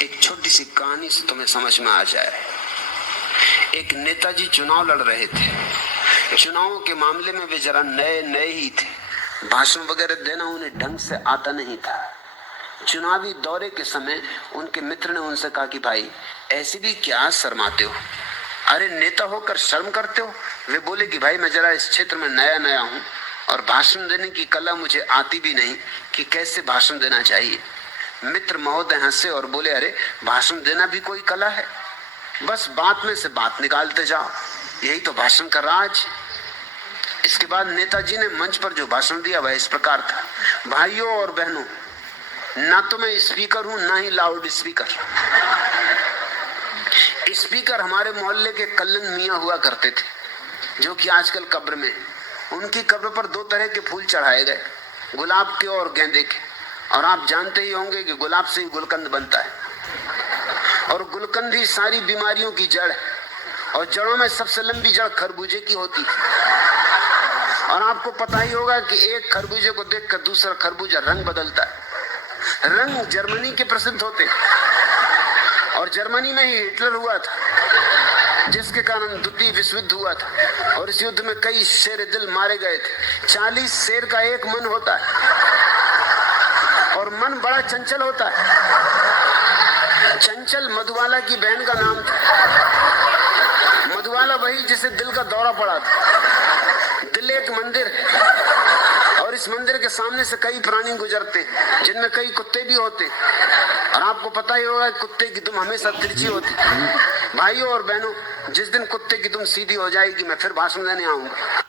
एक छोटी सी कहानी से तुम्हें समझ में आ जाए। एक नेताजी चुनाव लड़ रहे थे। चुनावों के मामले में वे जरा नए नए ही थे। भाषण वगैरह देना उन्हें ढंग से आता नहीं था। चुनावी दौरे के समय उनके मित्र ने उनसे कहा कि भाई ऐसे भी क्या शर्माते हो, अरे नेता होकर शर्म करते हो। वे बोले कि भाई मैं जरा इस क्षेत्र में नया नया हूं और भाषण देने की कला मुझे आती भी नहीं कि कैसे भाषण देना चाहिए। मित्र महोदय हंसे और बोले अरे भाषण देना भी कोई कला है, बस बात में से बात निकालते जाओ, यही तो भाषण का राज। इसके बाद नेताजी ने मंच पर जो भाषण दिया वह इस प्रकार था। भाइयों और बहनों, ना तो मैं स्पीकर हूं ना ही लाउड स्पीकर। स्पीकर हमारे मोहल्ले के कल्लन मियां हुआ करते थे, जो कि आजकल कब्र में। उनकी कब्र पर दो तरह के फूल चढ़ाए गए, गुलाब के और गेंदे के। और आप जानते ही होंगे कि गुलाब से ही गुलकंद बनता है और गुलकंद ही सारी बीमारियों की जड़ है। और जड़ों में सबसे लंबी जड़ खरबूजे की होती है। और आपको पता ही होगा कि एक खरबूजे को देखकर दूसरा खरबूजा रंग बदलता है। रंग जर्मनी के प्रसिद्ध होते और जर्मनी में ही हिटलर हुआ था, जिसके कारण द्वितीय विश्व युद्ध हुआ था और इस युद्ध में कई शेर दिल मारे गए थे। 40 शेर का एक मन होता है और मन बड़ा चंचल होता है। चंचल मधुबाला की बहन का नाम था। मधुबाला वही जिसे दिल का दौरा पड़ा था। दिल एक मंदिर है और इस मंदिर के सामने से कई प्राणी गुजरते, जिनमें कई कुत्ते भी होते। और आपको पता ही होगा कुत्ते की दुम हमेशा तिरछी होती। भाइयों और बहनों, जिस दिन कुत्ते की दुम सीधी हो जाएगी मैं फिर भाषण देने आऊंगा।